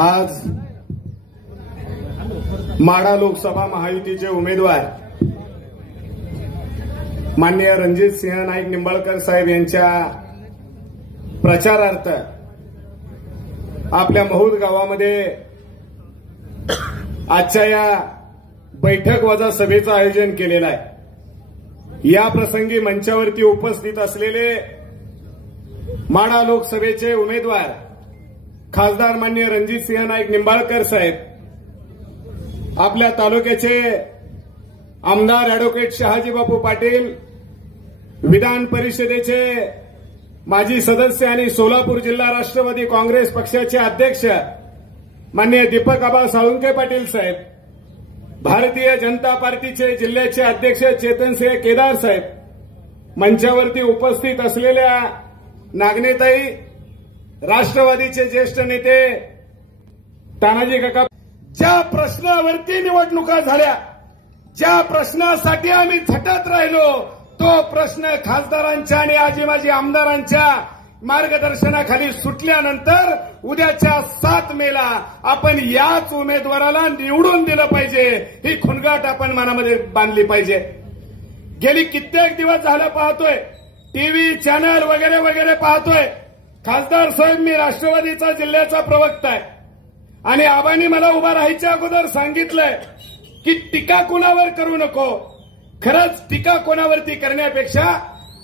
आज माढा लोकसभा महायुतीचे उमेदवार माननीय रणजित सिंह नाईक निंबाळकर साहेब यांच्या प्रचारार्थ आपल्या महूद गावामध्ये आजच्या या बैठक वजा सभेचं आयोजन केलेलं आहे। या प्रसंगी मंचावरती उपस्थित असलेले माढा लोकसभेचे उमेदवार खासदार माननीय रणजित सिंह नाईक निंबाळकर साहेब, आपल्या तालुक्याचे आमदार अॅडव्होकेट शहाजी बापू पाटील, विधान परिषदेचे माजी सदस्य आणि सोलापूर जिल्हा राष्ट्रवादी काँग्रेस पक्षाचे अध्यक्ष माननीय दीपक आबा साळुंखे पाटील साहेब, भारतीय जनता पार्टीचे जिल्ह्याचे अध्यक्ष चेतनसिंह केदार साहेब, मंचावरती उपस्थित असलेल्या नागनेताई, राष्ट्रवादीचे ज्येष्ठ नेते तानाजी काका, ज्या प्रश्नावरती निवडणुका झाल्या, ज्या प्रश्नासाठी आम्ही झटत राहिलो, तो प्रश्न खासदारांच्या आणि आजी माजी आमदारांच्या मार्गदर्शनाखाली सुटल्यानंतर उद्याच्या 7 मेला आपण याच उमेदवाराला निवडून दिलं पाहिजे, ही खुणगाट आपण मनामध्ये बांधली पाहिजे। गेली कित्येक दिवस झालं पाहतोय, टीव्ही चॅनल वगैरे वगैरे पाहतोय। खासदार साहेब, मी राष्ट्रवादीचा जिल्ह्याचा प्रवक्ता आहे आणि आबांनी मला उभा राहायच्या अगोदर सांगितलंय की टीका कोणावर करू नको। खरंच टीका कोणावरती करण्यापेक्षा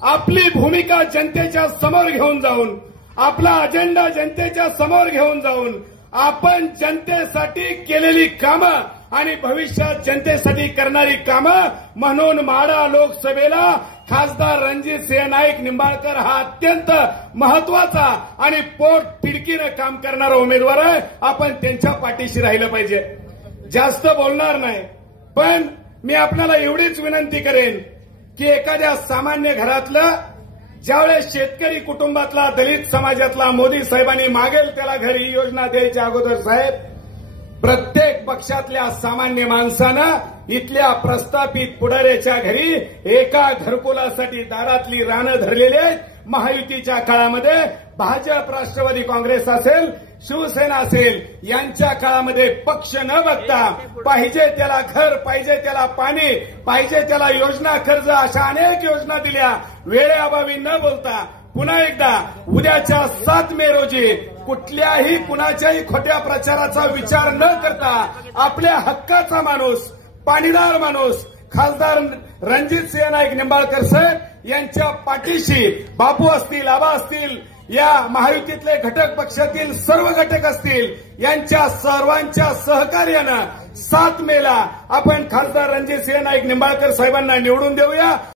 आपली भूमिका जनतेच्या समोर घेऊन जाऊन, आपला अजेंडा जनतेच्या समोर घेऊन जाऊन आपण जनतेसाठी केलेली कामं आणि भविष्यात जनतेसाठी करणारी कामं म्हणून माढा लोकसभेला खासदार रणजित सिंह नाईक निंबाळकर हा अत्यंत महत्वाचा आणि पोट तिडकीनं काम करणारा उमेदवार आहे। आपण त्यांच्या पाठीशी राहिलं पाहिजे। जास्त बोलणार नाही, पण मी आपल्याला एवढीच विनंती करेन की एखाद्या सामान्य घरातलं, ज्यावेळेस शेतकरी कुटुंबातला, दलित समाजातला मोदी साहेबांनी मागेल त्याला घर ही योजना द्यायच्या अगोदर साहेब, प्रत्येक पक्षातल्या सामान्य माणसानं इथल्या प्रस्थापित पुढाऱ्याच्या घरी एका घरकुलासाठी दारातली रानं धरलेली आहेत। महायुतीच्या काळामध्ये भाजप, राष्ट्रवादी काँग्रेस असेल, शिवसेना असेल, यांच्या काळामध्ये पक्ष न बघता पाहिजे त्याला घर, पाहिजे त्याला पाणी, पाहिजे त्याला योजना, कर्ज अशा अनेक योजना दिल्या। वेळेअभावी न बोलता पुन्हा एकदा उद्याच्या 7 मे रोजी कुठल्याही कुणाच्याही खोट्या प्रचाराचा विचार न करता आपल्या हक्काचा माणूस, पाणीदार माणूस खासदार रणजित सिंह नाईक निंबाळकर साहेब यांच्या पाठीशी बापू असतील, आबा असतील, या महायुतीतले घटक पक्षातील सर्व घटक असतील, यांच्या सर्वांच्या सहकार्यानं 7 मेला आपण खासदार रणजित सिंह नाईक निंबाळकर साहेबांना निवडून देऊया।